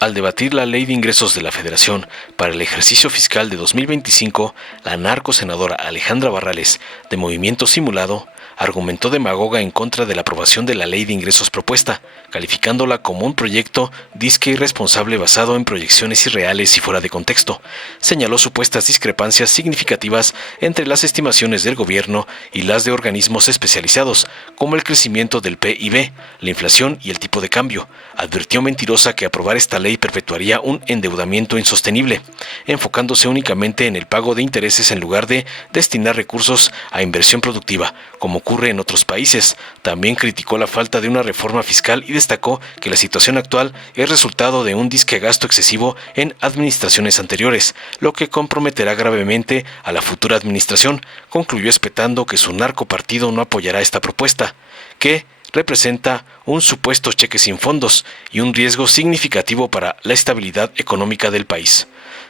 Al debatir la Ley de Ingresos de la Federación para el ejercicio fiscal de 2025, la narcosenadora Alejandra Barrales, de Movimiento Simulado, argumentó demagoga en contra de la aprobación de la Ley de Ingresos propuesta, calificándola como un proyecto disque irresponsable basado en proyecciones irreales y fuera de contexto. Señaló supuestas discrepancias significativas entre las estimaciones del gobierno y las de organismos especializados, como el crecimiento del PIB, la inflación y el tipo de cambio. Advirtió mentirosa que aprobar esta ley perpetuaría un endeudamiento insostenible, enfocándose únicamente en el pago de intereses en lugar de destinar recursos a inversión productiva, como ocurre en otros países. También criticó la falta de una reforma fiscal y destacó que la situación actual es resultado de un disque gasto excesivo en administraciones anteriores, lo que comprometerá gravemente a la futura administración. Concluyó espetando que su narcopartido no apoyará esta propuesta, que representa un supuesto cheque sin fondos y un riesgo significativo para la estabilidad económica del país.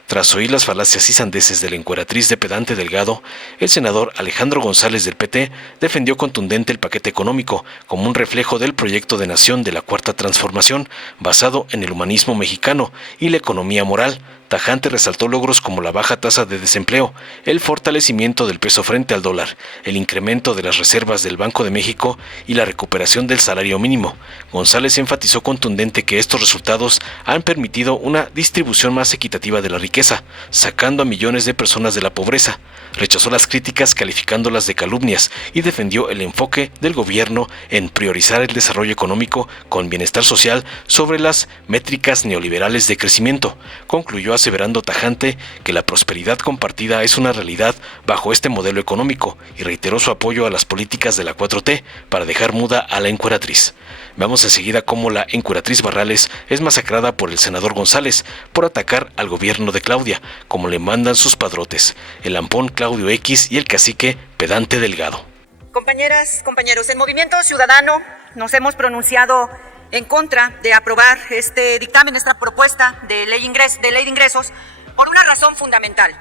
Tras oír las falacias y sandeces de la encueratriz de pedante Delgado, el senador Alejandro González del PT defendió contundente el paquete económico como un reflejo del proyecto de nación de la Cuarta Transformación, basado en el humanismo mexicano y la economía moral. Tajante resaltó logros como la baja tasa de desempleo, el fortalecimiento del peso frente al dólar, el incremento de las reservas del Banco de México y la recuperación del salario mínimo. González enfatizó contundente que estos resultados han permitido una distribución más equitativa de la riqueza, sacando a millones de personas de la pobreza. Rechazó las críticas calificándolas de calumnias y defendió el enfoque del gobierno en priorizar el desarrollo económico con bienestar social sobre las métricas neoliberales de crecimiento. Concluyó aseverando tajante que la prosperidad compartida es una realidad bajo este modelo económico y reiteró su apoyo a las políticas de la 4T para dejar muda a la encueratriz. Veamos enseguida cómo la encueratriz Barrales es masacrada por el senador González por atacar al gobierno de Claudia, como le mandan sus padrotes, el ampón Claudio X y el cacique pedante Delgado. Compañeras, compañeros, en Movimiento Ciudadano nos hemos pronunciado en contra de aprobar este dictamen, esta propuesta de ley de ingresos, por una razón fundamental.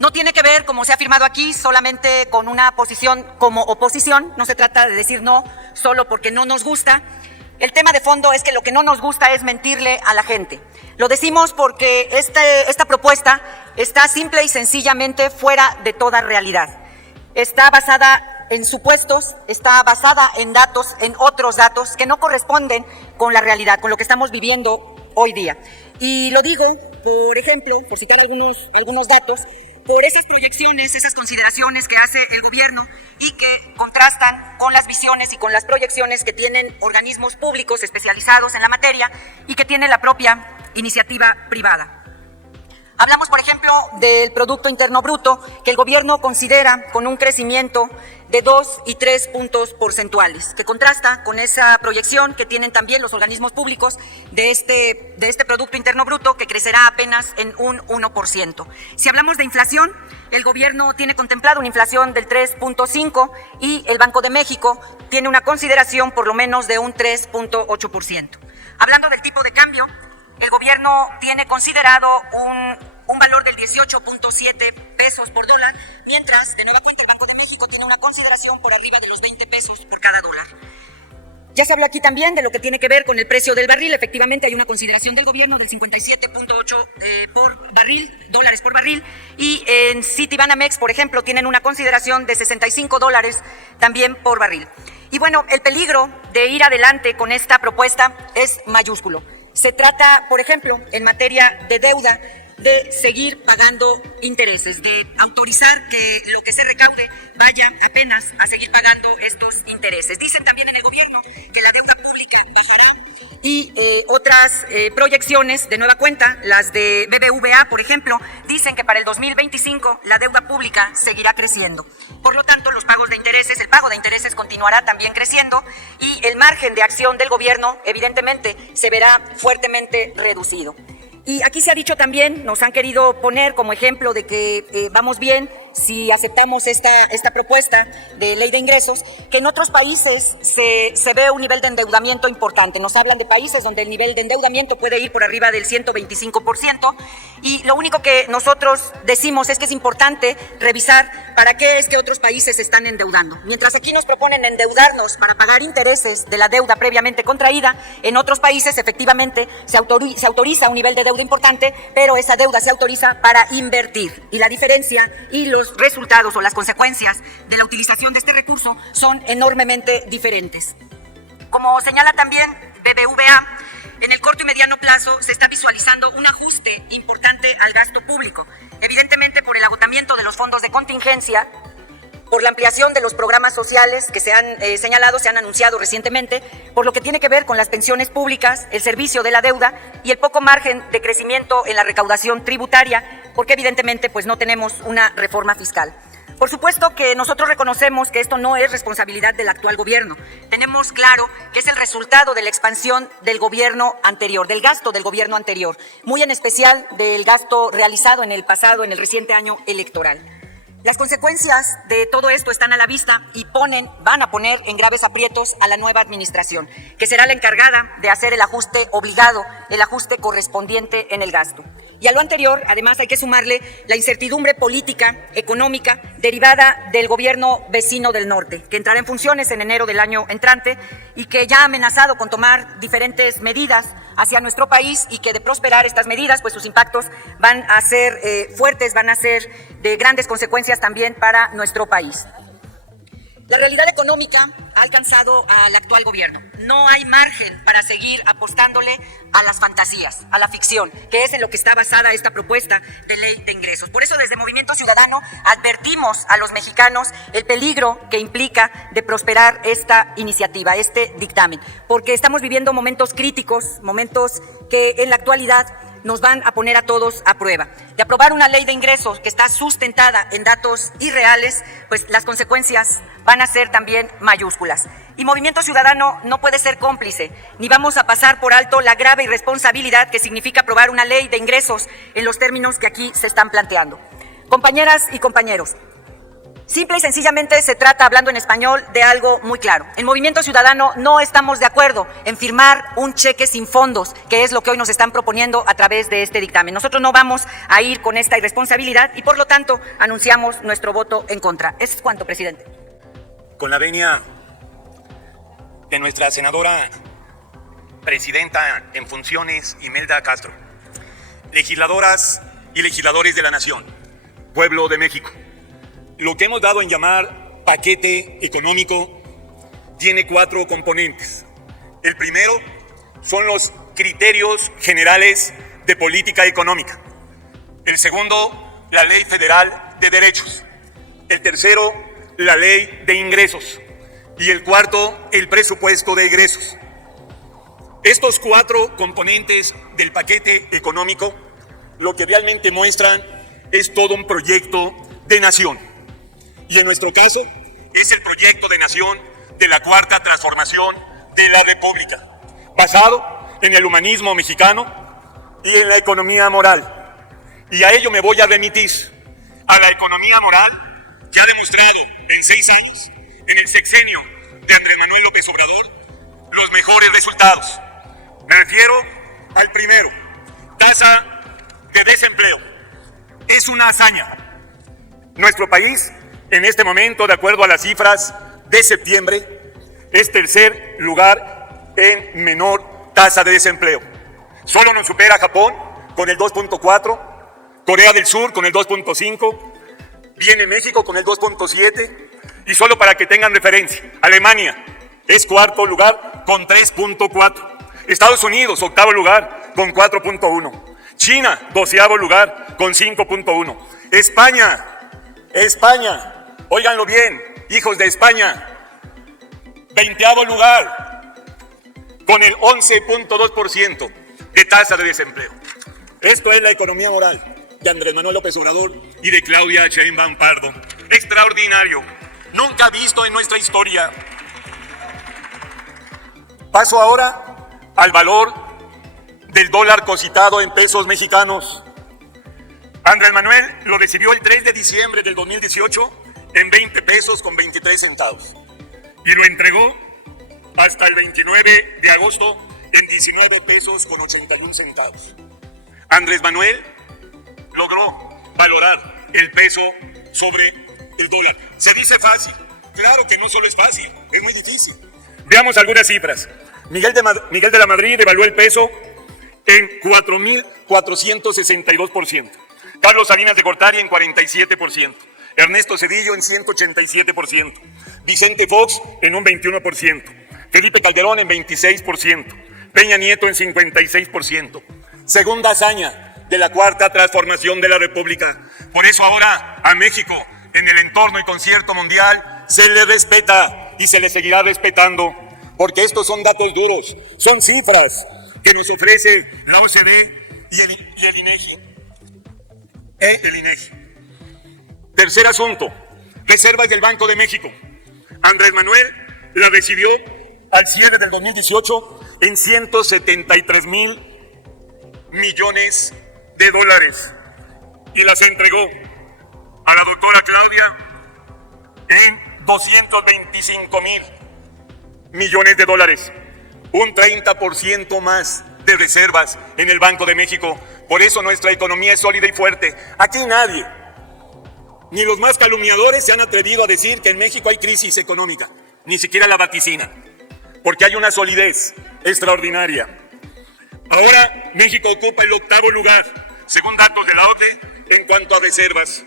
No tiene que ver, como se ha afirmado aquí, solamente con una posición como oposición. No se trata de decir no solo porque no nos gusta. El tema de fondo es que lo que no nos gusta es mentirle a la gente. Lo decimos porque esta propuesta está simple y sencillamente fuera de toda realidad. Está basada en supuestos, está basada en datos, en otros datos que no corresponden con la realidad, con lo que estamos viviendo hoy día. Y lo digo, por ejemplo, por citar algunos datos, por esas proyecciones, esas consideraciones que hace el gobierno y que contrastan con las visiones y con las proyecciones que tienen organismos públicos especializados en la materia y que tiene la propia iniciativa privada. Hablamos, por ejemplo, del Producto Interno Bruto, que el gobierno considera con un crecimiento de 2 y 3 puntos porcentuales, que contrasta con esa proyección que tienen también los organismos públicos de este Producto Interno Bruto, que crecerá apenas en un 1%. Si hablamos de inflación, el gobierno tiene contemplado una inflación del 3.5% y el Banco de México tiene una consideración por lo menos de un 3.8%. Hablando del tipo de cambio, el gobierno tiene considerado un valor del 18.7 pesos por dólar, mientras, de nueva cuenta, el Banco de México tiene una consideración por arriba de los 20 pesos por cada dólar. Ya se habló aquí también de lo que tiene que ver con el precio del barril. Efectivamente, hay una consideración del gobierno del 57.8 dólares por barril, y en Citibanamex, por ejemplo, tienen una consideración de $65 también por barril. Y bueno, el peligro de ir adelante con esta propuesta es mayúsculo. Se trata, por ejemplo, en materia de deuda, de seguir pagando intereses, de autorizar que lo que se recaude vaya apenas a seguir pagando estos intereses. Dicen también en el gobierno que la deuda pública bajará, y otras proyecciones de nueva cuenta, las de BBVA, por ejemplo, dicen que para el 2025 la deuda pública seguirá creciendo. Por lo tanto, el pago de intereses continuará también creciendo, y el margen de acción del gobierno evidentemente se verá fuertemente reducido. Y aquí se ha dicho también, nos han querido poner como ejemplo de que vamos bien si aceptamos esta propuesta de ley de ingresos, que en otros países se ve un nivel de endeudamiento importante. Nos hablan de países donde el nivel de endeudamiento puede ir por arriba del 125%, y lo único que nosotros decimos es que es importante revisar para qué es que otros países se están endeudando. Mientras aquí nos proponen endeudarnos para pagar intereses de la deuda previamente contraída, en otros países efectivamente se autoriza un nivel de deuda importante, pero esa deuda se autoriza para invertir, y la diferencia y los resultados o las consecuencias de la utilización de este recurso son enormemente diferentes. Como señala también BBVA, en el corto y mediano plazo se está visualizando un ajuste importante al gasto público, evidentemente por el agotamiento de los fondos de contingencia, por la ampliación de los programas sociales que se han señalado, se han anunciado recientemente, por lo que tiene que ver con las pensiones públicas, el servicio de la deuda y el poco margen de crecimiento en la recaudación tributaria, porque evidentemente pues no tenemos una reforma fiscal. Por supuesto que nosotros reconocemos que esto no es responsabilidad del actual gobierno. Tenemos claro que es el resultado de la expansión del gobierno anterior, del gasto del gobierno anterior, muy en especial del gasto realizado en el pasado, en el reciente año electoral. Las consecuencias de todo esto están a la vista y van a poner en graves aprietos a la nueva administración, que será la encargada de hacer el ajuste obligado, el ajuste correspondiente en el gasto. Y a lo anterior, además, hay que sumarle la incertidumbre política, económica, derivada del gobierno vecino del norte, que entrará en funciones en enero del año entrante y que ya ha amenazado con tomar diferentes medidas hacia nuestro país, y que de prosperar estas medidas, pues sus impactos van a ser fuertes, van a ser de grandes consecuencias también para nuestro país. La realidad económica ha alcanzado al actual gobierno. No hay margen para seguir apostándole a las fantasías, a la ficción, que es en lo que está basada esta propuesta de ley de ingresos. Por eso, desde Movimiento Ciudadano advertimos a los mexicanos el peligro que implica de prosperar esta iniciativa, este dictamen, porque estamos viviendo momentos críticos, momentos que en la actualidad nos van a poner a todos a prueba. De aprobar una ley de ingresos que está sustentada en datos irreales, pues las consecuencias van a ser también mayúsculas. Y Movimiento Ciudadano no puede ser cómplice, ni vamos a pasar por alto la grave irresponsabilidad que significa aprobar una ley de ingresos en los términos que aquí se están planteando. Compañeras y compañeros, simple y sencillamente se trata, hablando en español, de algo muy claro. En Movimiento Ciudadano no estamos de acuerdo en firmar un cheque sin fondos, que es lo que hoy nos están proponiendo a través de este dictamen. Nosotros no vamos a ir con esta irresponsabilidad y, por lo tanto, anunciamos nuestro voto en contra. Eso es cuanto, presidente. Con la venia de nuestra senadora presidenta en funciones, Imelda Castro, legisladoras y legisladores de la Nación, pueblo de México, lo que hemos dado en llamar paquete económico tiene 4 componentes. El primero son los criterios generales de política económica. El segundo, la Ley Federal de Derechos. El tercero, la Ley de Ingresos. Y el cuarto, el presupuesto de egresos. Estos 4 componentes del paquete económico lo que realmente muestran es todo un proyecto de nación. Y en nuestro caso, es el proyecto de nación de la Cuarta Transformación de la República, basado en el humanismo mexicano y en la economía moral. Y a ello me voy a remitir, a la economía moral que ha demostrado en 6 años, en el sexenio de Andrés Manuel López Obrador, los mejores resultados. Me refiero al primero, tasa de desempleo. Es una hazaña. Nuestro país, en este momento, de acuerdo a las cifras de septiembre, es tercer lugar en menor tasa de desempleo. Solo nos supera Japón con el 2.4, Corea del Sur con el 2.5, viene México con el 2.7 y solo para que tengan referencia, Alemania es cuarto lugar con 3.4, Estados Unidos octavo lugar con 4.1, China 12º lugar con 5.1, España, óiganlo bien, hijos de España, 20º lugar con el 11.2% de tasa de desempleo. Esto es la economía moral de Andrés Manuel López Obrador y de Claudia Sheinbaum Pardo. Extraordinario, nunca visto en nuestra historia. Paso ahora al valor del dólar cotizado en pesos mexicanos. Andrés Manuel lo recibió el 3 de diciembre del 2018 en 20 pesos con 23 centavos y lo entregó hasta el 29 de agosto en 19 pesos con 81 centavos. Andrés Manuel logró valorar el peso sobre el dólar. Se dice fácil. Claro que no solo es fácil, es muy difícil. Veamos algunas cifras. Miguel de la Madrid devaluó el peso en 4.462%. Carlos Salinas de Gortari en 47%. Ernesto Zedillo en 187%. Vicente Fox en un 21%. Felipe Calderón en 26%. Peña Nieto en 56%. Segunda hazaña de la cuarta transformación de la República. Por eso ahora a México, en el entorno y concierto mundial, se le respeta y se le seguirá respetando, porque estos son datos duros, son cifras que nos ofrece la OCDE y el INEGI. Tercer asunto, reservas del Banco de México. Andrés Manuel la recibió al cierre del 2018 en 173 mil millones de dólares y las entregó a la doctora Claudia en 225 mil millones de dólares, un 30% más de reservas en el Banco de México. Por eso nuestra economía es sólida y fuerte. Aquí nadie, ni los más calumniadores, se han atrevido a decir que en México hay crisis económica, ni siquiera la vaticina, porque hay una solidez extraordinaria. Ahora México ocupa el 8º lugar, según datos de la OCDE, en cuanto a reservas.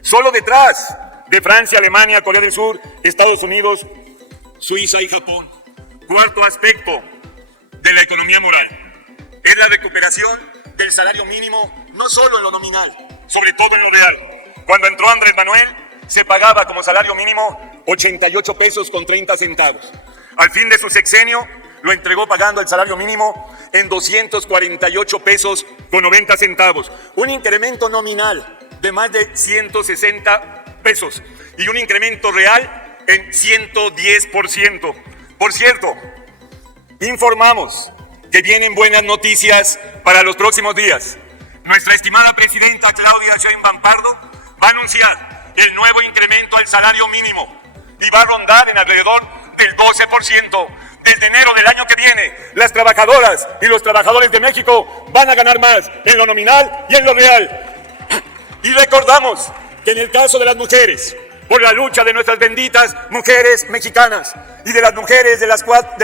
Solo detrás de Francia, Alemania, Corea del Sur, Estados Unidos, Suiza y Japón. Cuarto aspecto de la economía moral es la recuperación del salario mínimo, no solo en lo nominal, sobre todo en lo real. Cuando entró Andrés Manuel, se pagaba como salario mínimo 88 pesos con 30 centavos. Al fin de su sexenio, lo entregó pagando el salario mínimo en 248 pesos con 90 centavos. Un incremento nominal de más de 160 pesos y un incremento real en 110%. Por cierto, informamos que vienen buenas noticias para los próximos días. Nuestra estimada presidenta Claudia Sheinbaum Pardo va a anunciar el nuevo incremento al salario mínimo y va a rondar en alrededor del 12%. Desde enero del año que viene, las trabajadoras y los trabajadores de México van a ganar más en lo nominal y en lo real. Y recordamos que en el caso de las mujeres, por la lucha de nuestras benditas mujeres mexicanas y de las mujeres de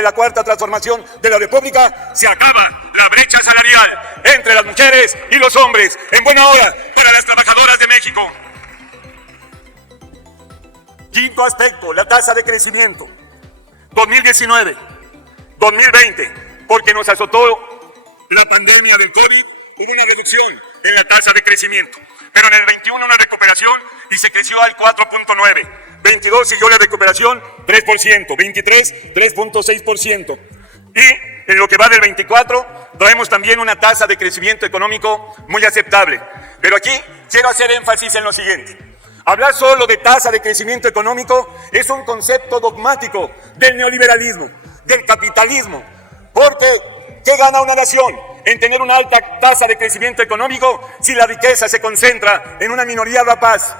la cuarta transformación de la República, se acaba la brecha salarial entre las mujeres y los hombres. En buena hora para las trabajadoras de México. Quinto aspecto, la tasa de crecimiento. 2019, 2020, porque nos azotó la pandemia del COVID, hubo una reducción en la tasa de crecimiento. Pero en el 21 una recuperación y se creció al 4.9%. 22 siguió la recuperación 3%, 23 3.6%. Y en lo que va del 24 traemos también una tasa de crecimiento económico muy aceptable. Pero aquí quiero hacer énfasis en lo siguiente. Hablar solo de tasa de crecimiento económico es un concepto dogmático del neoliberalismo, del capitalismo, porque ¿qué gana una nación en tener una alta tasa de crecimiento económico si la riqueza se concentra en una minoría rapaz,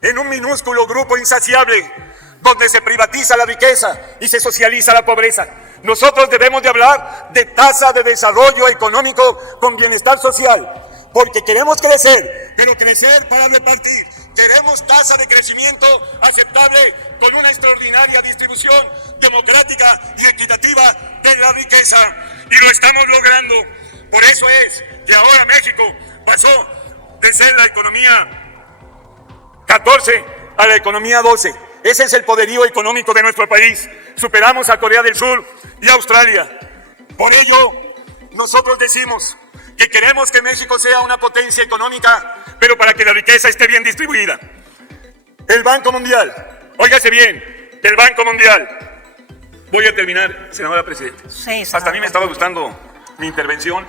en un minúsculo grupo insaciable, donde se privatiza la riqueza y se socializa la pobreza? Nosotros debemos de hablar de tasa de desarrollo económico con bienestar social, porque queremos crecer, pero crecer para repartir. Queremos tasa de crecimiento aceptable con una extraordinaria distribución democrática y equitativa de la riqueza. Y lo estamos logrando. Por eso es que ahora México pasó de ser la economía 14 a la economía 12. Ese es el poderío económico de nuestro país. Superamos a Corea del Sur y a Australia. Por ello, nosotros decimos que queremos que México sea una potencia económica, pero para que la riqueza esté bien distribuida. El Banco Mundial, óigase bien, el Banco Mundial. Voy a terminar, senadora Presidenta. Sí, hasta a mí me estaba gustando mi intervención.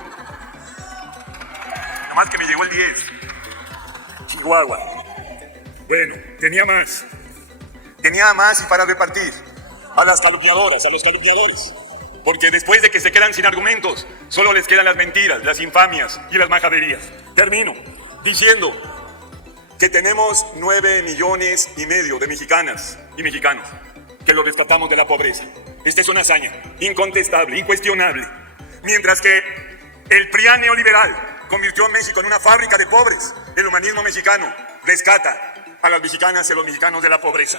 Nomás que me llegó el 10. Chihuahua. Bueno, tenía más y para repartir a las calumniadoras, a los calumniadores. Porque después de que se quedan sin argumentos, solo les quedan las mentiras, las infamias y las majaderías. Termino. diciendo que tenemos 9,5 millones de mexicanas y mexicanos que los rescatamos de la pobreza. Esta es una hazaña incontestable, incuestionable. Mientras que el PRIAN neoliberal convirtió a México en una fábrica de pobres, el humanismo mexicano rescata a las mexicanas y a los mexicanos de la pobreza.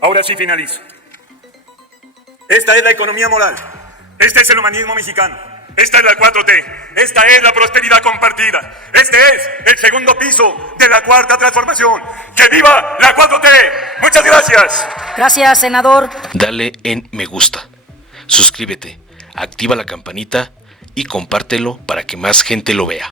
Ahora sí finalizo. Esta es la economía moral. Este es el humanismo mexicano. Esta es la 4T. Esta es la prosperidad compartida. Este es el segundo piso de la cuarta transformación. ¡Que viva la 4T! ¡Muchas gracias! Gracias, senador. Dale en me gusta, suscríbete, activa la campanita y compártelo para que más gente lo vea.